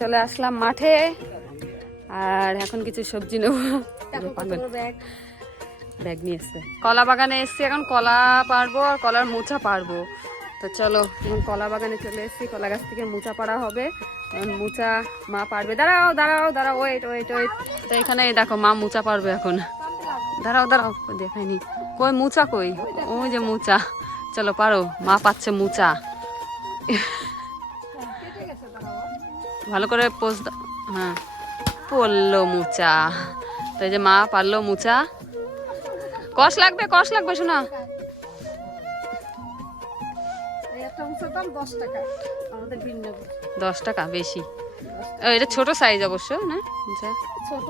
চলে আসলাম মাঠে আর এখন কিছু সবজি নেবো। ব্যাগ নিয়ে এসছে, কলা বাগানে এসছি, এখন কলা পারবো আর কলার মোচা পারবো। তো চলো এখন কলা বাগানে চলে এসছি, কলা গাছ থেকে মোচা পাড়া হবে, মোচা মা পারবে। দাঁড়াও দাঁড়াও দাঁড়াও, ওয়েট ওয়েট ওয়েট। তো এখানে দেখো মা মোচা পারবে এখন। দাঁড়াও দাঁড়াও, দেখাইনি কই মোচা, কই ওই যে মোচা। চলো পারো, মা পাচ্ছে মোচা। ভালো করে পোজ, হ্যাঁ পড়লো মোচা। তো এই যে মা পারলো মোচা। কষ লাগবে, কষ লাগবে শোনা। 10 টাকা বেশি, এটা ছোট সাইজ অবশ্য না। ছোট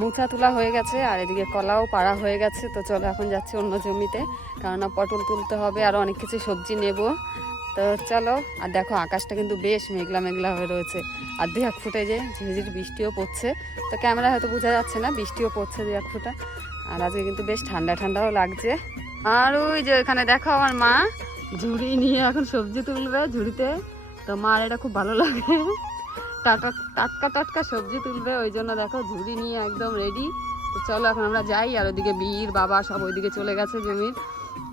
মোচা তোলা হয়ে গেছে আর এদিকে কলাও পাড়া হয়ে গেছে। তো চলো এখন যাচ্ছি অন্য জমিতে, কেননা পটল তুলতে হবে আর অনেক কিছু সবজি নেব। তো চলো, আর দেখো আকাশটা কিন্তু বেশ মেঘলা মেঘলা হয়ে রয়েছে আর 2-1 ফুটে যে ঝিরিঝিরি বৃষ্টিও পড়ছে। তো ক্যামেরা হয়তো বোঝা যাচ্ছে না, বৃষ্টিও পড়ছে 2-1 ফুটা। আর আজকে কিন্তু বেশ ঠান্ডা ঠান্ডাও লাগছে। আর ওই যে ওখানে দেখো আমার মা ঝুড়ি নিয়ে এখন সবজি তুলবে ঝুড়িতে। তো মার এটা খুব ভালো লাগে, টাটকা টাটকা সবজি তুলবে, ওই জন্য দেখো ঝুড়ি নিয়ে একদম রেডি। তো চলো এখন আমরা যাই। আর ওইদিকে বীর বাবা সব ওইদিকে চলে গেছে জমির।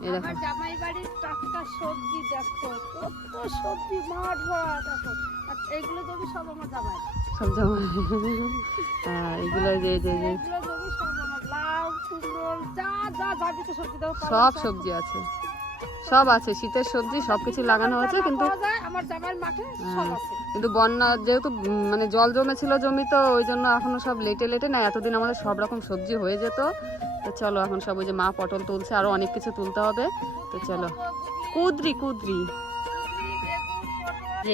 এই দেখো জামাই বাড়ির টাটকা সবজি, দেখো কত সবজি মাঠ ভরা, দেখো এইগুলো জমি সব আমার জামাই, সব জামাই। হ্যাঁ এগুলো যে যে যে এগুলো জমি সব আমার, লাউ কুমড়ো যা যা যাবতীয় সবজি দাও, সব সবজি আছে, সব আছে, শীতের সবজি সবকিছু লাগানো হয়েছে। কিন্তু আমার জামাইয়ের মাঠে সব আছে। কিন্তু বন্যা যেহেতু মানে জল জমেছিল জমি, তো ওই জন্য এখনো সব লেটে লেটে না, এতদিন আমাদের সব রকম সবজি হয়ে যেত। তো চলো এখন সব ওই যে মা পটল তুলছে, আরো অনেক কিছু তুলতে হবে। তো চলো, কুদরি কুদরি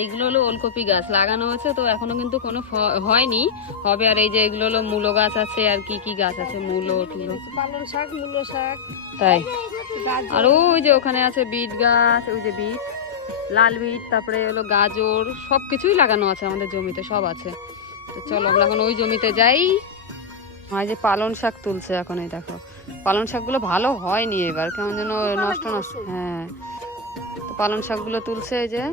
এইগুলো হলো ওলকপি গাছ লাগানো হয়েছে, তো এখনো কিন্তু কোনো হয়নি, হবে। আর এই যে এগুলো হলো মূলো গাছ আছে, আর কি কি গাছ আছে, মূলো টুলো, পালং শাক, মূলো শাক, তাই। আর ওই যে ওখানে আছে বিট গাছ, ওই যে বিট, লাল বিট, তারপরে হলো গাজর, সবকিছুই লাগানো আছে আমাদের জমিতে, সব আছে। তো চলো আমরা এখন ওই জমিতে যাই। হয় যে পালং শাক তুলছে এখন, এই দেখো পালং শাকগুলো ভালো হয়নি এবার, কেমন যেন নষ্ট নষ্ট। হ্যাঁ তো পালং শাকগুলো তুলছে, এই যে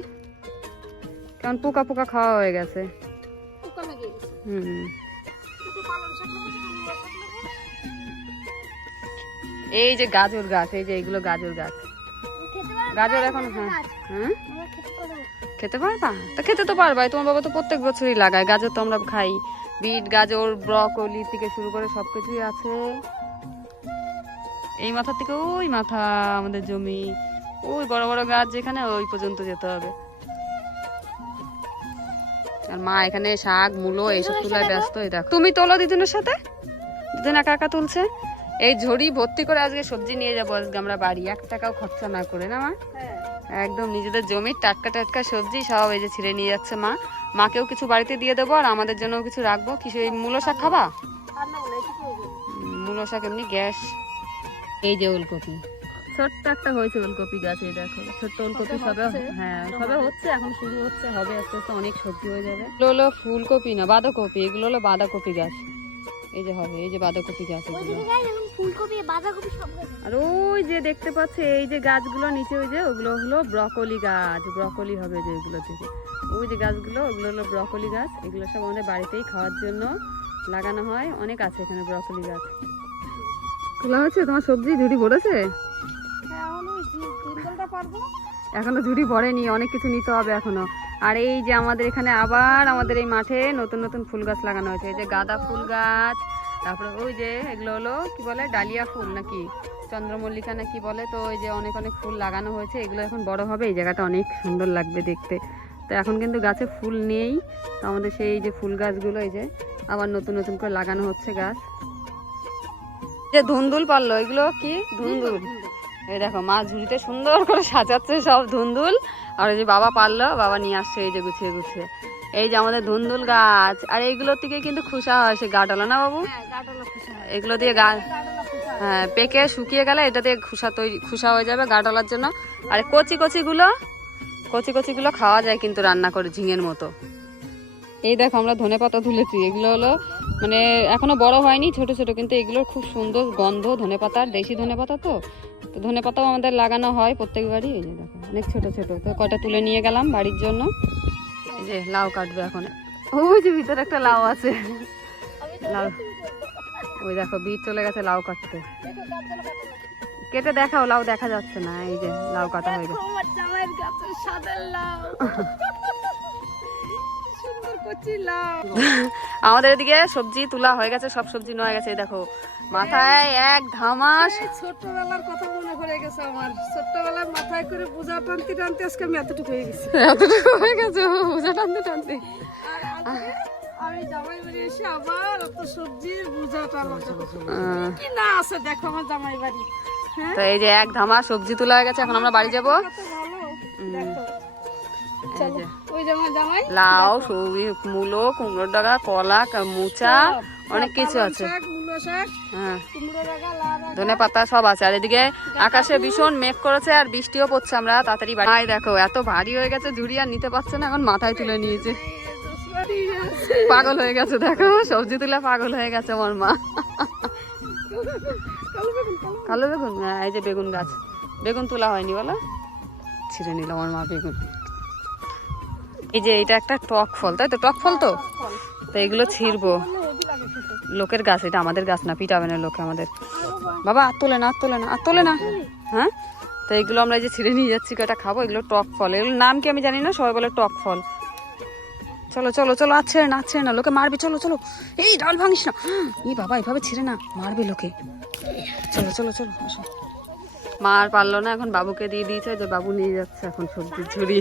কেমন পোকা পোকা খাওয়া হয়ে গেছে। এই যে গাজর গাছ, এই যে এইগুলো গাজর গাছ, গাজর এখন। হ্যাঁ হ্যাঁ খেতে পারবা, তা খেতে তো পারবা, তোমার বাবা তো প্রত্যেক বছরই লাগায় গাজর, তো আমরা খাই। বিট গাজর ব্রকলি থেকে শুরু করে সবকিছুই আছে। এই মাথা থেকে ওই মাথা আমাদের জমি, ওই বড় বড় গাছ যেখানে, ওই পর্যন্ত যেতে হবে। আর মা এখানে শাক মূলো এইসব তুলায় ব্যস্ত। এই দেখো তুমি তোলো দিদুনের সাথে, দিদুন একা একা তুলছে। এই ঝুড়ি ভর্তি করে আজকে সবজি নিয়ে যাবো আজকে আমরা বাড়ি, 1 টাকাও খরচা না করে, না মা? একদম নিজেদের জমির টাটকা টাটকা সবজি সব এই যে ছিঁড়ে নিয়ে যাচ্ছে মা। মাকেও কিছু বাড়িতে দিয়ে দেবো আর আমাদের জন্য কিছু রাখবো। কিছু এই মূলো শাক খাবা? মূলো শাক এমনি গ্যাস। এই যে ওলকপি, ছোট্ট একটা হয়েছে ওলকপি গাছ, এই দেখো ছোট্ট ওলকপি সবে, হ্যাঁ সবে হচ্ছে, এখন শুরু হচ্ছে, হবে আস্তে আস্তে অনেক সবজি হয়ে যাবে। এগুলো হলো ফুলকপি না বাঁধাকপি, এগুলো হলো বাঁধাকপি গাছ, এই যে হবে, এই যে বাঁধাকপি গাছ এগুলো। আর ওই যে দেখতে পাচ্ছে এই যে গাছগুলো নিচে, ওই যে ওগুলো হলো ব্রকলি গাছ, ব্রকলি হবে যে এগুলো থেকে, ওই যে গাছগুলো ওগুলো হলো ব্রকলি গাছ। এগুলো সব আমাদের বাড়িতেই খাওয়ার জন্য লাগানো হয়, অনেক আছে এখানে ব্রকলি গাছ। তোলা হয়েছে তোমার সবজি, ঝুড়ি ভরেছে? এখনো ঝুড়ি ভরেনি, অনেক কিছু নিতে হবে এখনো। আর এই যে আমাদের এখানে আবার আমাদের এই মাঠে নতুন নতুন ফুল গাছ লাগানো হয়েছে, এই যে গাঁদা ফুল গাছ, তারপরে ওই যে এগুলো হলো কি বলে ডালিয়া ফুল নাকি চন্দ্রমল্লিকা না কি বলে। তো ওই যে অনেক অনেক ফুল লাগানো হয়েছে, এগুলো এখন বড় হবে, এই জায়গাটা অনেক সুন্দর লাগবে দেখতে। তো এখন কিন্তু গাছে ফুল নেই, তো আমাদের সেই যে ফুল গাছগুলো এই যে আবার নতুন নতুন করে লাগানো হচ্ছে গাছ। যে ধুন্দুল পারলো, এগুলো কি ধুন্দুল, এই দেখো মা ঝুড়িতে সুন্দর করে সাজাচ্ছে সব ধুন্দুল। আর এই যে বাবা পারলো, বাবা নিয়ে আসছে এই যে গুছিয়ে গুছিয়ে। এই যে আমাদের ধুন্দুল গাছ, আর এইগুলোর থেকে কিন্তু খুশা হয় সে গাডালা, না বাবু? এগুলো দিয়ে হ্যাঁ পেকে শুকিয়ে গেলে এটা দিয়ে খুশা হয়ে যাবে গাডালার জন্য। আর কচি কচি গুলো খাওয়া যায় কিন্তু রান্না করে ঝিঙের মতো। এই দেখো আমরা ধনেপাতা তুলেছি, এগুলো হলো মানে এখনো বড় হয়নি, ছোট ছোট, কিন্তু এগুলোর খুব সুন্দর গন্ধ ধনেপাতার, দেশি ধনেপাতা তো ধনেপাতাও আমাদের লাগানো হয় প্রত্যেক বাড়ি। এই যে দেখো অনেক ছোট ছোট, তো কয়টা তুলে নিয়ে গেলাম বাড়ির জন্য। এই যে লাউ কাটবে এখন, ওই যে ভিতরে একটা লাউ আছে, আমি লাউ। তুমি করবো। ওই দেখো বীজ চলে গেছে লাউ কাটতে। দেখো গাছগুলো কাটো না। কেটে দেখাও, লাউ দেখা যাচ্ছে না। এই যে লাউ কাটা হয়ে দেখো গেছে। আমার জামাইয়ের গাছের সাদের লাউ। কি সুন্দর কচি লাউ। আমাদের এদিকে সবজি তোলা হয়ে গেছে, সব সবজি নেওয়া গেছে। এই দেখো মাথায় এক ধামাস। এই ছোট্টবেলার কথা মনে পড়ে গেছে আমার। ছোট্টবেলার মাথায় করে বোঝা টানতে টানতে আজকে আমি এতটুকু হয়ে গেছি। এতটুকু হয়ে গেছে বোঝা টানতে টানতে। আর আজকে আমি জামাই বাড়ি এসে আবার অত সবজির বোঝা টানাতে কি না আছে দেখো আমার জামাই বাড়ি। হ্যাঁ তো এই যে এক ধামা সবজি তোলা হয়ে গেছে, এখন আমরা বাড়ি যাবো। কত ভালো দেখো। এই চলো যে ওই যে আমার জামাই লাউ, সবজি, মূলো, কুমড়োর ডাগা, কলা, মুচা, অনেক কিছু পালং আছে। শাক, মূলো শাক, হ্যাঁ, কুমড়ো রাগা, লাউ রাগা। ধনে পাতা সব আছে। আর এদিকে আকাশে ভীষণ মেঘ করেছে আর বৃষ্টিও পড়ছে। আমরা তাড়াতাড়ি বাড়ি। আয় দেখো এত ভারী হয়ে গেছে ঝুড়ি, আর নিতে পারছে না, এখন মাথায় তুলে নিয়েছে। পাগল হয়ে গেছে দেখো, সবজি তুলে পাগল হয়ে গেছে আমার মা। কালো বেগুন, হ্যাঁ এই যে বেগুন গাছ, বেগুন তোলা হয়নি বলো, ছিঁড়ে নিল আমার মা বেগুন। এই যে এটা একটা টক ফল, তাই তো? টক ফল তো, তো এগুলো ছিঁড়বো। লোকের গাছ, এটা আমাদের গাছ না, পিটাবে না লোকে আমাদের। বাবা আর তোলে না, আর তোলে না, আর তোলে না। হ্যাঁ, তো এগুলো আমরা এই যে ছিঁড়ে নিয়ে যাচ্ছি, কটা খাবো। এগুলো টক ফল, এগুলোর নাম কি আমি জানি না, সবাই বলে টক ফল। চলো চলো চলো, আর ছেড়ে না, আর ছেড়ে না, লোকে মারবে। চলো চলো, এই ডাল ভাঙিস না। এই বাবা এভাবে ছিঁড়ে না, মারবে লোকে। চলো চলো চলো আসো। মা আর পারলো না, এখন বাবুকে দিয়ে দিয়েছে, যে বাবু নিয়ে যাচ্ছে এখন সবজির ঝুড়ি।